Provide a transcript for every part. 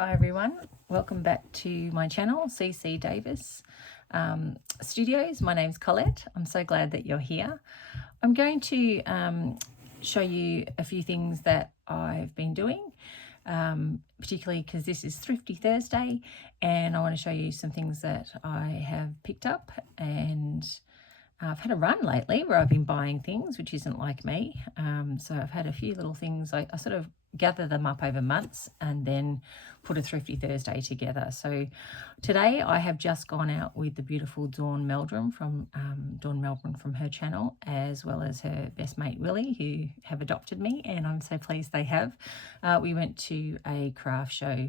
Hi everyone, welcome back to my channel, CC Davis Studios. My name's Colette. I'm so glad that you're here. I'm going to show you a few things that I've been doing, particularly because this is Thrifty Thursday, and I want to show you some things that I have picked up. And I've had a run lately where I've been buying things, which isn't like me. So I've had a few little things. I sort of gather them up over months and then put a Thrifty Thursday together. So today I have just gone out with the beautiful Dawn Meldrum from her channel, as well as her best mate Willie, who have adopted me, and I'm so pleased they have. We went to a craft show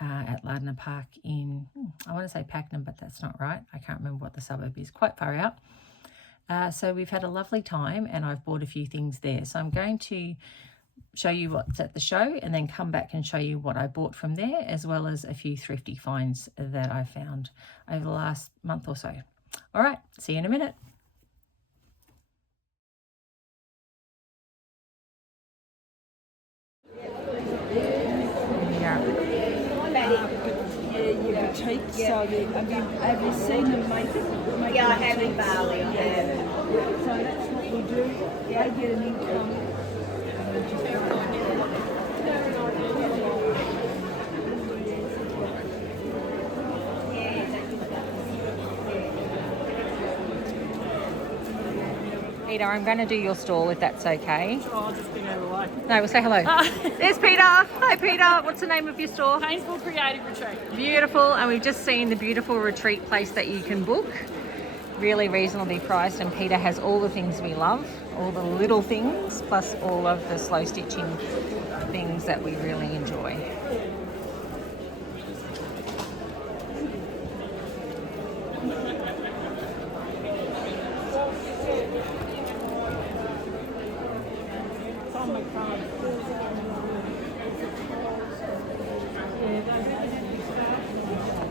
at Lardner Park in, I want to say Pakenham, but that's not right. I can't remember what the suburb is, quite far out. So we've had a lovely time, and I've bought a few things there. So I'm going to show you what's at the show and then come back and show you what I bought from there, as well as a few thrifty finds that I found over the last month or so. All right, see you in a minute. Your boutiques. So have you seen them make it? Yeah, I have in Bali. Yeah. So that's what we do. They get an income. Peter, I'm going to do your stall if that's okay. Oh, I've just been out of the way. No, we'll say hello. There's Peter. Hi Peter. What's the name of your store? Paynesville Creative Retreat. Beautiful. And we've just seen the beautiful retreat place that you can book. Really reasonably priced, and Peter has all the things we love, all the little things, plus all of the slow stitching things that we really enjoy.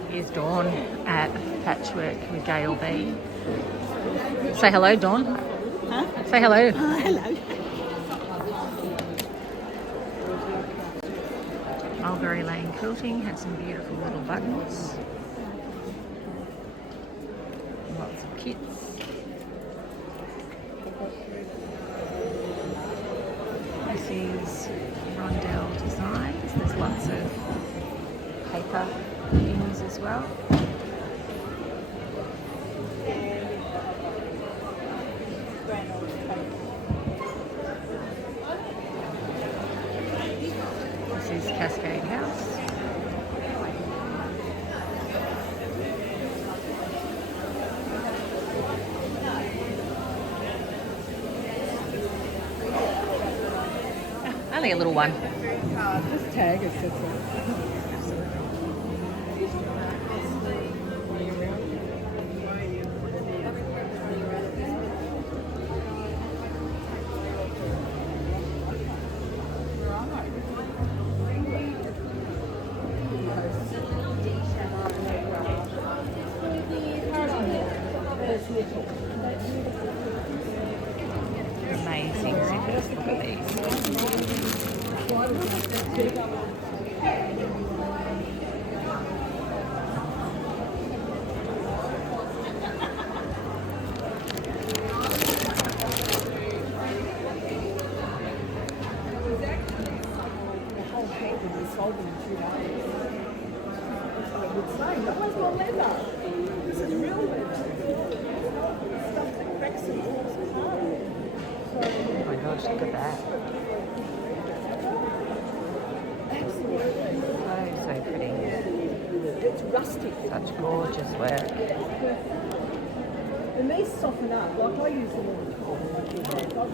Here's Dawn at Patchwork with Gail B. Say hello, Dawn. Huh? Say hello. Oh, hello. Mulberry Lane quilting had some beautiful little buttons. Lots of kits. This is Rondell Designs. There's lots of paper things as well. This is Cascade House. Only a little one. Just tag us, that's right. Amazing zippers. Look at these. This is real leather. Stuff that cracks and falls apart. Oh my gosh, look at that. Absolutely. So pretty. It's rustic. Such gorgeous work. And these soften up. Like I use them all the time.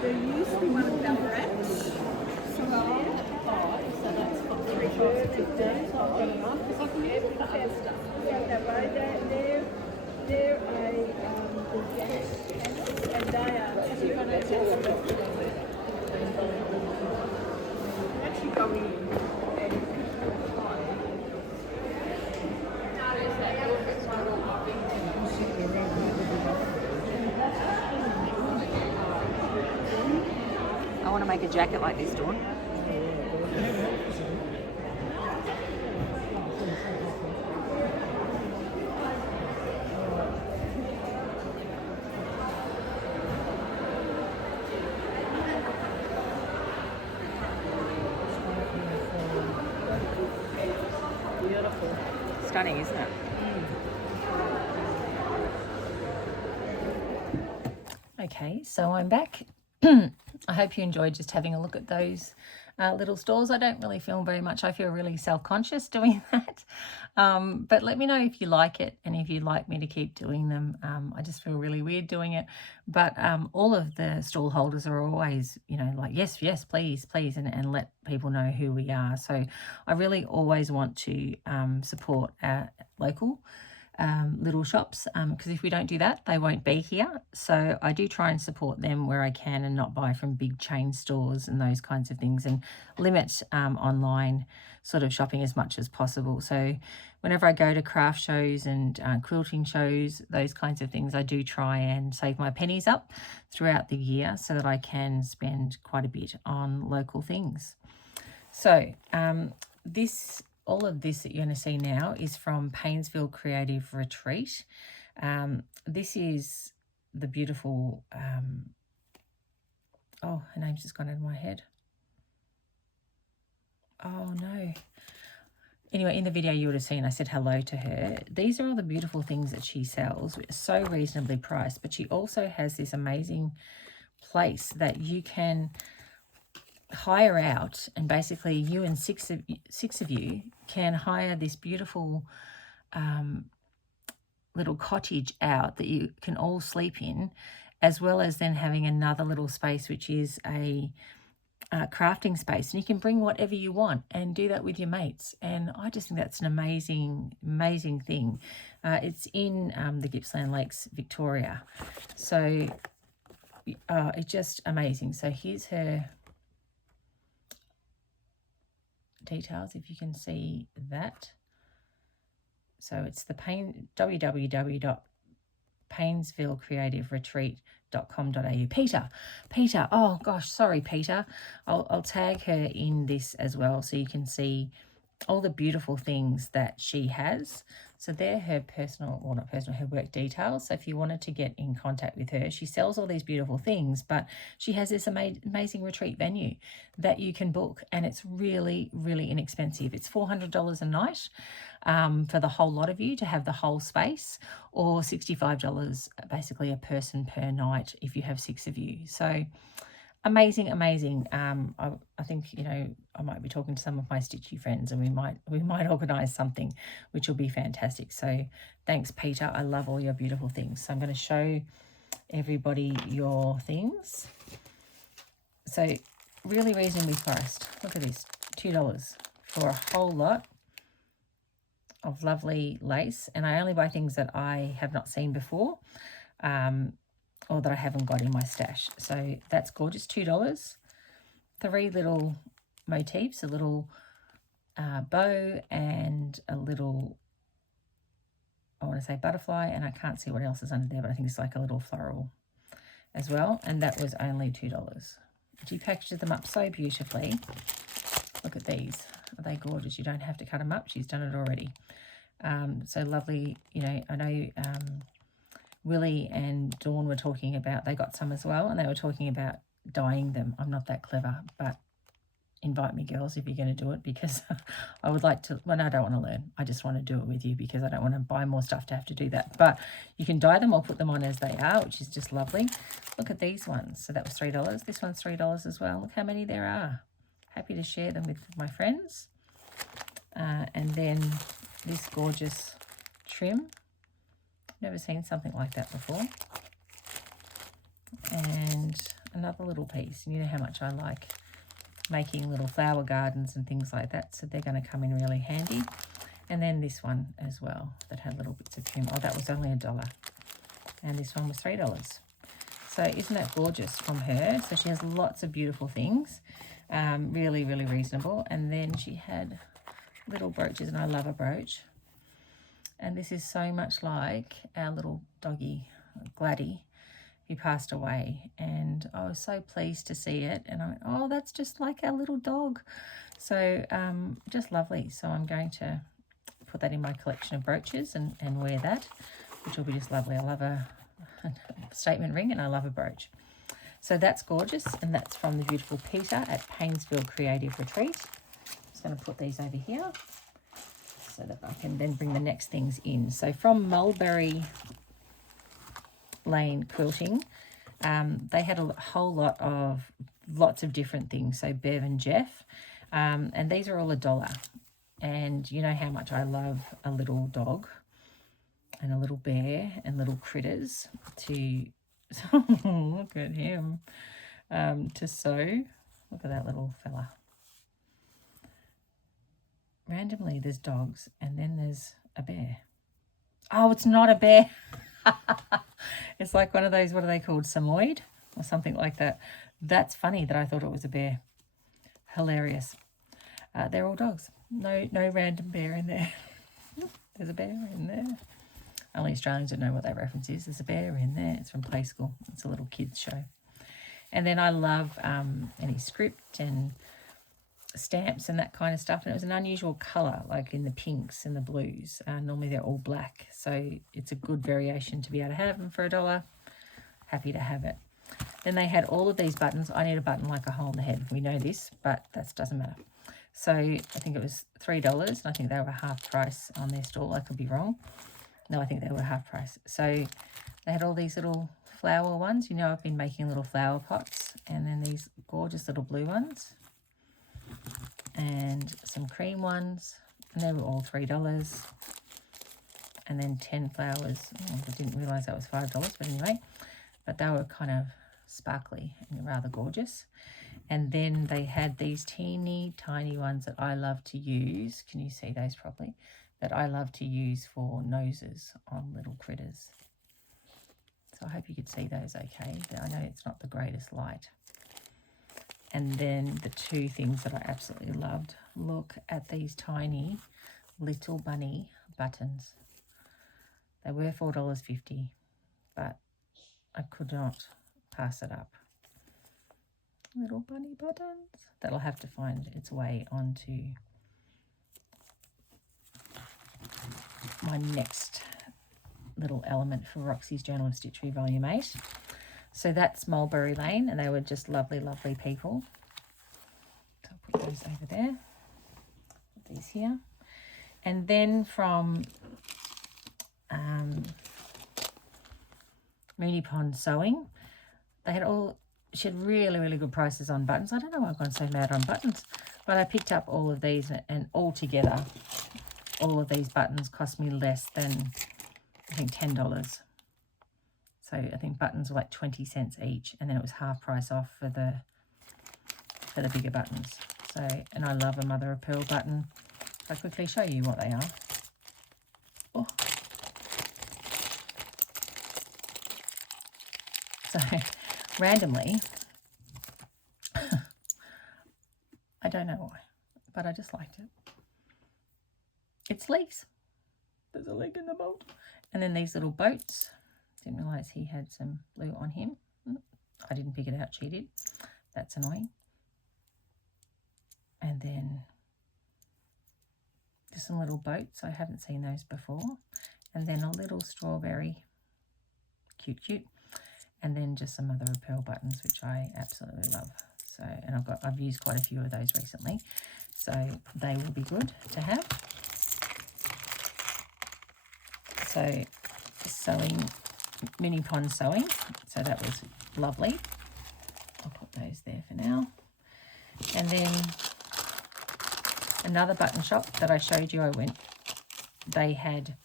They're usually one of the wraps. So I'm at 5, so that's got 3 times 15. So I've got enough because I can use the other stuff. That way, they're the gas panels, and they are actually going in and want to make a jacket like this, Dawn. Beautiful. Stunning, isn't it? Okay, so I'm back. I hope you enjoyed just having a look at those little stores. I don't really film very much. I feel really self-conscious doing that. But let me know if you like it and if you'd like me to keep doing them. I just feel really weird doing it. But all of the stall holders are always, you know, like, yes, yes, please, please, and let people know who we are. So I really always want to support our local little shops, because if we don't do that, they won't be here. So I do try and support them where I can and not buy from big chain stores and those kinds of things, and limit online sort of shopping as much as possible. So whenever I go to craft shows and quilting shows, those kinds of things, I do try and save my pennies up throughout the year so that I can spend quite a bit on local things. So all of this that you're going to see now is from Paynesville Creative Retreat. This is the beautiful, oh, her name's just gone out of my head. Oh, no. Anyway, in the video you would have seen, I said hello to her. These are all the beautiful things that she sells, so reasonably priced, but she also has this amazing place that you can hire out, and basically you and six of you can hire this beautiful little cottage out that you can all sleep in, as well as then having another little space which is a crafting space, and you can bring whatever you want and do that with your mates. And I just think that's an amazing thing. It's in the Gippsland Lakes, Victoria, so it's just amazing. So here's her details, if you can see that. So it's the www.paynesvillecreativeretreat.com.au. Peter, oh gosh, sorry Peter, I'll tag her in this as well so you can see all the beautiful things that she has. So they're her her work details. So if you wanted to get in contact with her, she sells all these beautiful things, but she has this amazing retreat venue that you can book, and it's really inexpensive. It's $400 a night for the whole lot of you to have the whole space, or $65 basically a person per night if you have 6 of you. So amazing. I think, you know, I might be talking to some of my stitchy friends, and we might organize something which will be fantastic. So thanks Peter, I love all your beautiful things. So I'm going to show everybody your things. So really reasonably priced. Look at this, $2 for a whole lot of lovely lace, and I only buy things that I have not seen before, or that I haven't got in my stash. So that's gorgeous, $2. 3 little motifs, a little bow and a little, I want to say butterfly, and I can't see what else is under there, but I think it's like a little floral as well, and that was only $2. She packaged them up so beautifully. Look at these, are they gorgeous? You don't have to cut them up, she's done it already. So lovely, you know, I know Willie and Dawn were talking about, they got some as well, and they were talking about dyeing them. I'm not that clever, but invite me, girls, if you're going to do it, because I would like to. Well, no, I don't want to learn. I just want to do it with you, because I don't want to buy more stuff to have to do that. But you can dye them or put them on as they are, which is just lovely. Look at these ones. So that was $3. This one's $3 as well. Look how many there are. Happy to share them with my friends. And then this gorgeous trim. Never seen something like that before. And another little piece. You know how much I like making little flower gardens and things like that, so they're going to come in really handy. And then this one as well that had little bits of trim. Oh, that was only $1, and this one was $3. So isn't that gorgeous from her? So she has lots of beautiful things, really reasonable. And then she had little brooches, and I love a brooch. And this is so much like our little doggy, Gladdy, who passed away, and I was so pleased to see it, and I went, oh, that's just like our little dog. So just lovely. So I'm going to put that in my collection of brooches and wear that, which will be just lovely. I love a statement ring and I love a brooch. So that's gorgeous, and that's from the beautiful Peter at Paynesville Creative Retreat. I'm just going to put these over here so that I can then bring the next things in. So from Mulberry Lane Quilting, they had a whole lot of lots of different things. So Bev and Jeff, and these are all $1. And you know how much I love a little dog and a little bear and little critters to look at him, to sew. Look at that little fella. Randomly there's dogs, and then there's a bear. Oh, it's not a bear. It's like one of those, what are they called, Samoyed or something like that. That's funny that I thought it was a bear. Hilarious. They're all dogs. No random bear in there. There's a bear in there. Only Australians don't know what that reference is. There's a bear in there. It's from Play School. It's a little kids show. And then I love any script and stamps and that kind of stuff. And it was an unusual colour, like in the pinks and the blues. Normally they're all black. So it's a good variation to be able to have them for $1. Happy to have it. Then they had all of these buttons. I need a button like a hole in the head. We know this, but that doesn't matter. So I think it was $3, and I think they were half price on their stall. I could be wrong. No, I think they were half price. So they had all these little flower ones. You know, I've been making little flower pots, and then these gorgeous little blue ones, and some cream ones, and they were all $3. And then 10 flowers. Oh, I didn't realise that was $5, but anyway. But they were kind of sparkly and rather gorgeous. And then they had these teeny tiny ones that I love to use. Can you see those properly? That I love to use for noses on little critters. So I hope you could see those okay. I know it's not the greatest light. And then the two things that I absolutely loved. Look at these tiny little bunny buttons. They were $4.50, but I could not pass it up. Little bunny buttons. That'll have to find its way onto my next little element for Roxy's Journal of Stitchery Volume 8. So that's Mulberry Lane, and they were just lovely, lovely people. So I'll put those over there. Put these here. And then from Mooney Pond Sewing, they had she had really, really good prices on buttons. I don't know why I've gone so mad on buttons, but I picked up all of these, and all together, all of these buttons cost me less than, I think, $10. So I think buttons were like 20 cents each, and then it was half price off for the bigger buttons. So, and I love a mother of pearl button. I'll quickly show you what they are. Oh. So randomly, I don't know why, but I just liked it. It's leaves. There's a leg in the boat. And then these little boats. Didn't realise he had some blue on him. I didn't pick it out, she did. That's annoying. And then just some little boats. I haven't seen those before. And then a little strawberry. Cute, cute. And then just some mother of pearl buttons, which I absolutely love. So, and I've used quite a few of those recently. So they will be good to have. So sewing, Mini Pond Sewing. So that was lovely. I'll put those there for now. And then another button shop that I showed you, they had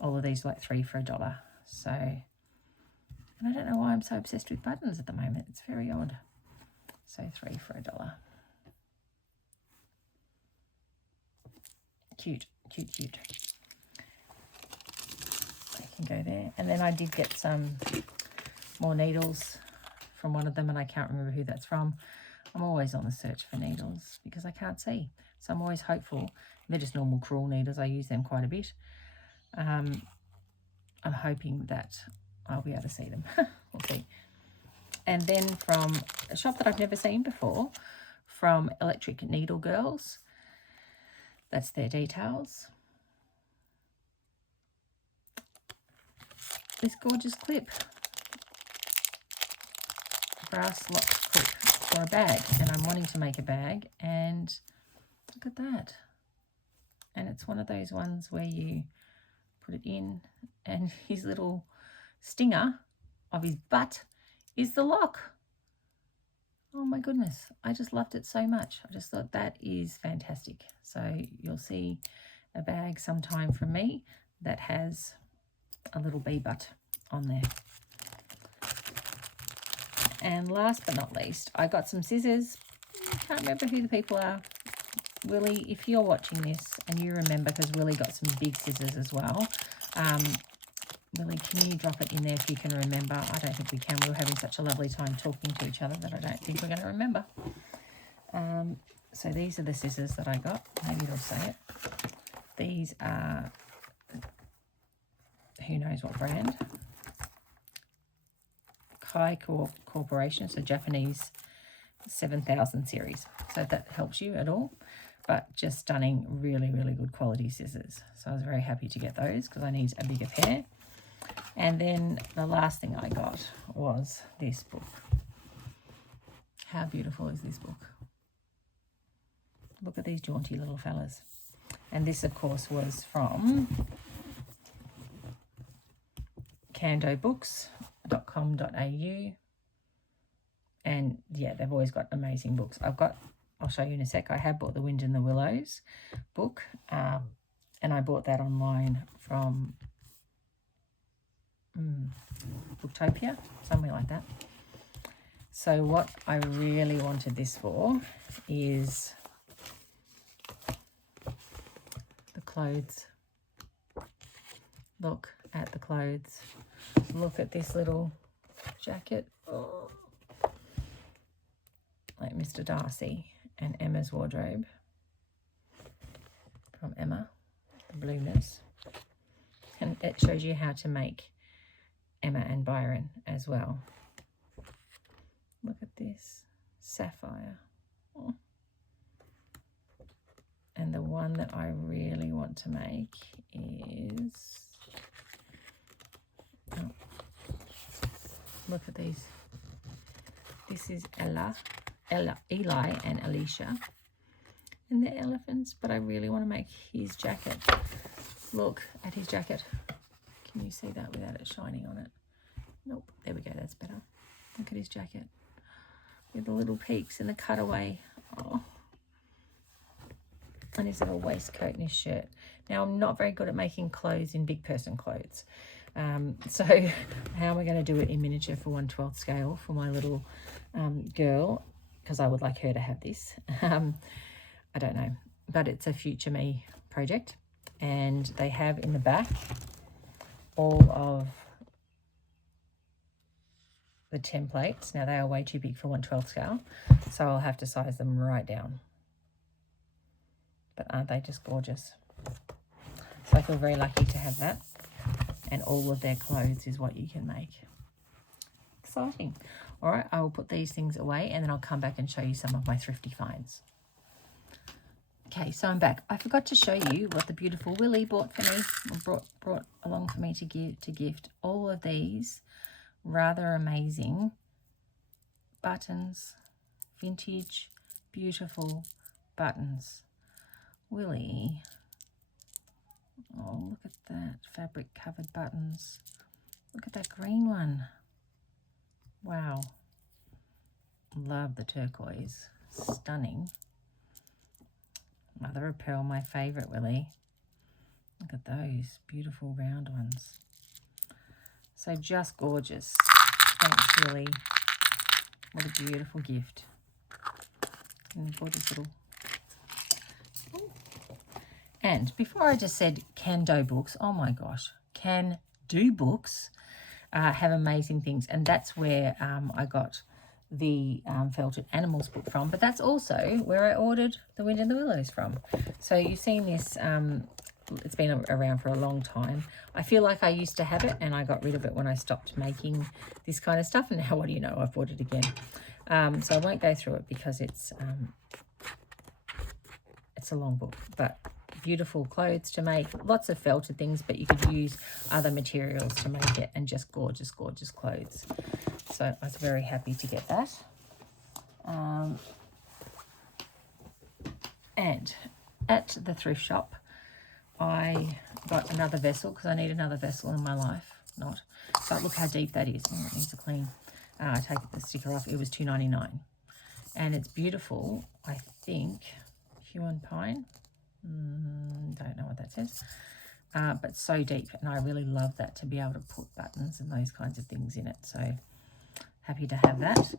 all of these like 3 for $1. So, and I don't know why I'm so obsessed with buttons at the moment. It's very odd. So 3 for $1. Cute, cute, cute. They can go there. And then I did get some more needles from one of them, and I can't remember who that's from. I'm always on the search for needles because I can't see. So I'm always hopeful. They're just normal crewel needles. I use them quite a bit. I'm hoping that I'll be able to see them. we'll see. And then from a shop that I've never seen before, from Electric Needle Girls. That's their details. This gorgeous clip. Brass lock clip for a bag. And I'm wanting to make a bag. And look at that. And it's one of those ones where you put it in and his little stinger of his butt is the lock. Oh my goodness, I just loved it so much. I just thought that is fantastic. So you'll see a bag sometime from me that has a little bee butt on there. And last but not least, I got some scissors. I can't remember who the people are. Willie, if you're watching this and you remember, because Willie got some big scissors as well. Willie, can you drop it in there if you can remember? I don't think we can. We were having such a lovely time talking to each other that I don't think we're going to remember. So these are the scissors that I got. Maybe it'll say it. These are, who knows what brand. Kai Corporation, so Japanese 7000 series. So if that helps you at all. But just stunning, really, really good quality scissors. So I was very happy to get those because I need a bigger pair. And then the last thing I got was this book. How beautiful is this book? Look at these jaunty little fellas. And this, of course, was from candobooks.com.au. And yeah, they've always got amazing books. I'll show you in a sec. I have bought the Wind in the Willows book. And I bought that online from Booktopia, something like that. So what I really wanted this for is the clothes. Look at the clothes. Look at this little jacket. Oh. Like Mr. Darcy and Emma's wardrobe from Emma, the Bloomers. And it shows you how to make Emma and Byron as well. Look at this sapphire. Oh. And the one that I really want to make is, oh, look at these. This is Eli and Alicia, and they're elephants, but I really want to make his jacket. Look at his jacket. Can you see that without it shining on it? Nope. There we go. That's better. Look at his jacket with the little peaks and the cutaway. Oh. And his little waistcoat and his shirt. Now, I'm not very good at making clothes in big person clothes. So how am I going to do it in miniature for 1/12 scale for my little girl? Because I would like her to have this. I don't know. But it's a future me project. And they have in the back all of the templates. Now, they are way too big for 1/12 scale. So I'll have to size them right down. But aren't they just gorgeous? So I feel very lucky to have that. And all of their clothes is what you can make. Exciting. All right, I will put these things away and then I'll come back and show you some of my thrifty finds. Okay, so I'm back. I forgot to show you what the beautiful Willie bought for me, or brought along for me to gift. All of these rather amazing buttons, vintage, beautiful buttons. Willie. Oh, look at that. Fabric covered buttons. Look at that green one. Wow. Love the turquoise. Stunning. Mother of pearl, my favourite, Willie. Look at those beautiful round ones. So just gorgeous. Thanks, Willie. What a beautiful gift. And gorgeous little... Ooh. And before I just said Can Do Books, oh my gosh, Can Do Books have amazing things. And that's where I got the Felted Animals book from. But that's also where I ordered The Wind in the Willows from. So you've seen this it's been around for a long time. I feel like I used to have it and I got rid of it when I stopped making this kind of stuff, and now what do you know, I've bought it again. So I won't go through it because it's a long book, but beautiful clothes to make, lots of felted things, but you could use other materials to make it, and just gorgeous, gorgeous clothes. So I was very happy to get that. And at the thrift shop, I got another vessel because I need another vessel in my life. But look how deep that is. Oh, it needs a clean. I take the sticker off. It was $2.99, and it's beautiful. I think Huon Pine. Don't know what that says. But so deep, and I really love that, to be able to put buttons and those kinds of things in it. So happy to have that.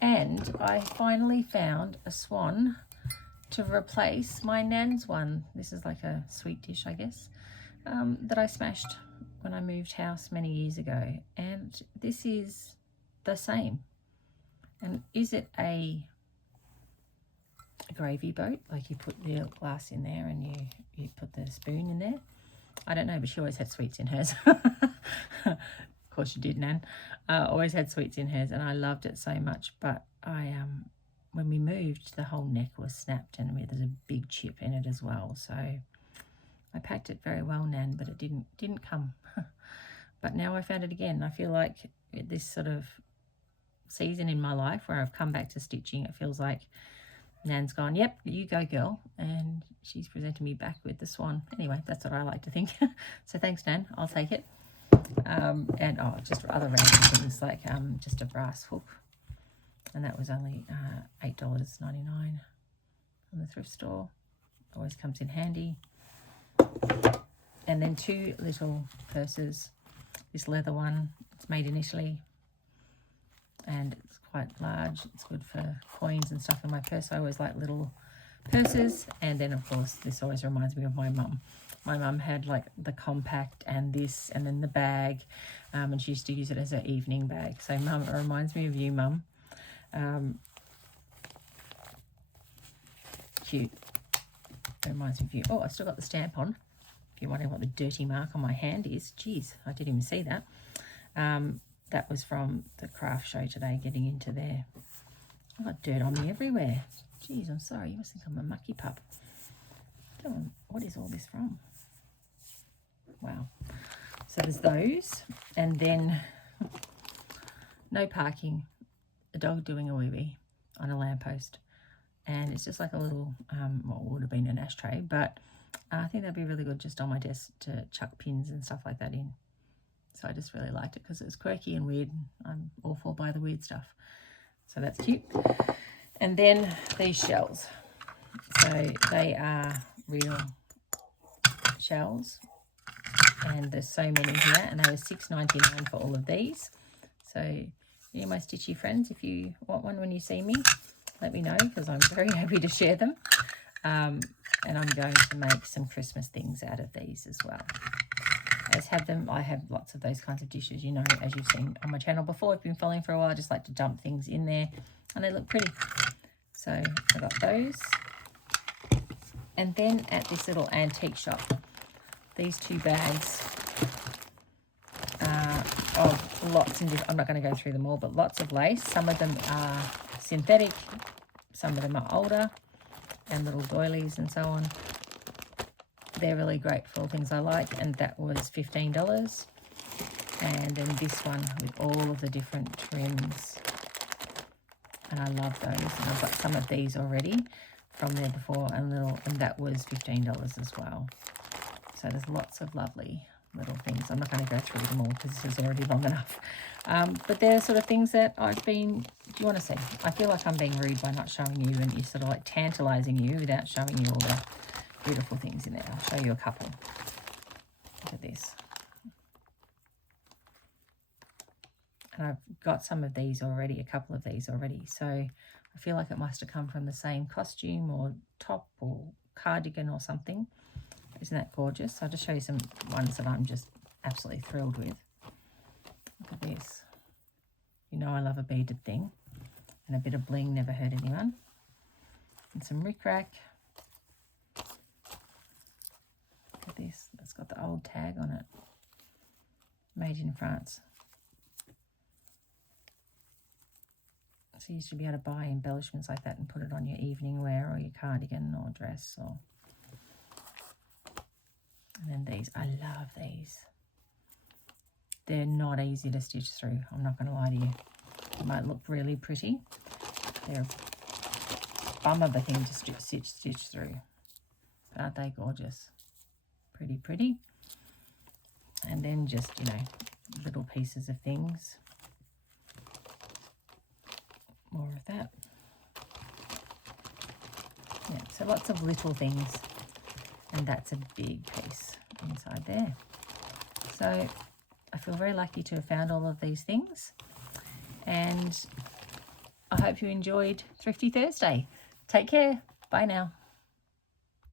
And I finally found a swan to replace my Nan's one. This is like a sweet dish, I guess, that I smashed when I moved house many years ago. And this is the same. And is it a gravy boat? Like you put the glass in there and you put the spoon in there? I don't know, but she always had sweets in hers. Of course she did, Nan. Always had sweets in hers, and I loved it so much. But when we moved, the whole neck was snapped, and there's a big chip in it as well. So I packed it very well, Nan, but it didn't come. But now I found it again. I feel like this sort of season in my life where I've come back to stitching, it feels like Nan's gone, yep, you go, girl, and she's presented me back with the swan. Anyway, that's what I like to think. So thanks, Nan, I'll take it. And just other random things, like just a brass hook, and that was only $8.99 on the thrift store. Always comes in handy. And then two little purses. This leather one, it's made in Italy, and it's quite large. It's good for coins and stuff in my purse. I always like little purses. And then, of course, this always reminds me of my mum. My mum had like the compact and this, and then the bag, and she used to use it as her evening bag. So Mum, it reminds me of you, Mum. Cute. It reminds me of you. Oh, I've still got the stamp on. If you're wondering what the dirty mark on my hand is, geez, I didn't even see that. That was from the craft show today, getting into there. I've got dirt on me everywhere. Geez, I'm sorry. You must think I'm a mucky pup. What is all this from? Wow. So there's those. And then no parking. A dog doing a wee-wee on a lamppost. And it's just like a little, well, it would have been an ashtray, but I think that'd be really good just on my desk to chuck pins and stuff like that in. So I just really liked it because it was quirky and weird. I'm awful by the weird stuff. So that's cute. And then these shells. So they are real shells. And there's so many here. And they were $6.99 for all of these. So any of my stitchy friends, if you want one when you see me, let me know, because I'm very happy to share them. And I'm going to make some Christmas things out of these as well. I have lots of those kinds of dishes, you know, as you've seen on my channel before. If you've been following for a while, I just like to dump things in there, and they look pretty. So I got those. And then at this little antique shop, these two bags of lots of, I'm not going to go through them all, but lots of lace. Some of them are synthetic, some of them are older, and little doilies and so on. They're really great for all things I like, and that was $15. And then this one with all of the different trims, and I love those. And I've got some of these already from there before, and that was $15 as well. So there's lots of lovely little things. I'm not going to go through them all because this is already long enough. But they're sort of things that do you want to see? I feel like I'm being rude by not showing you, and you're sort of like tantalizing you without showing you all the beautiful things in there. I'll show you a couple. Look at this. And I've got some of these already, a couple of these already. So I feel like it must have come from the same costume or top or cardigan or something. Isn't that gorgeous? I'll just show you some ones that I'm just absolutely thrilled with. Look at this. You know I love a beaded thing. And a bit of bling never hurt anyone. And some rickrack. Look at this. It's got the old tag on it. Made in France. So you should be able to buy embellishments like that and put it on your evening wear or your cardigan or dress. And then these. I love these. They're not easy to stitch through. I'm not going to lie to you. They might look really pretty. They're a bum of a thing to stitch through. But aren't they gorgeous? Pretty, pretty. And then just, you know, little pieces of things. More of that. Yeah, so lots of little things. And that's a big piece inside there. So I feel very lucky to have found all of these things. And I hope you enjoyed Thrifty Thursday. Take care. Bye now.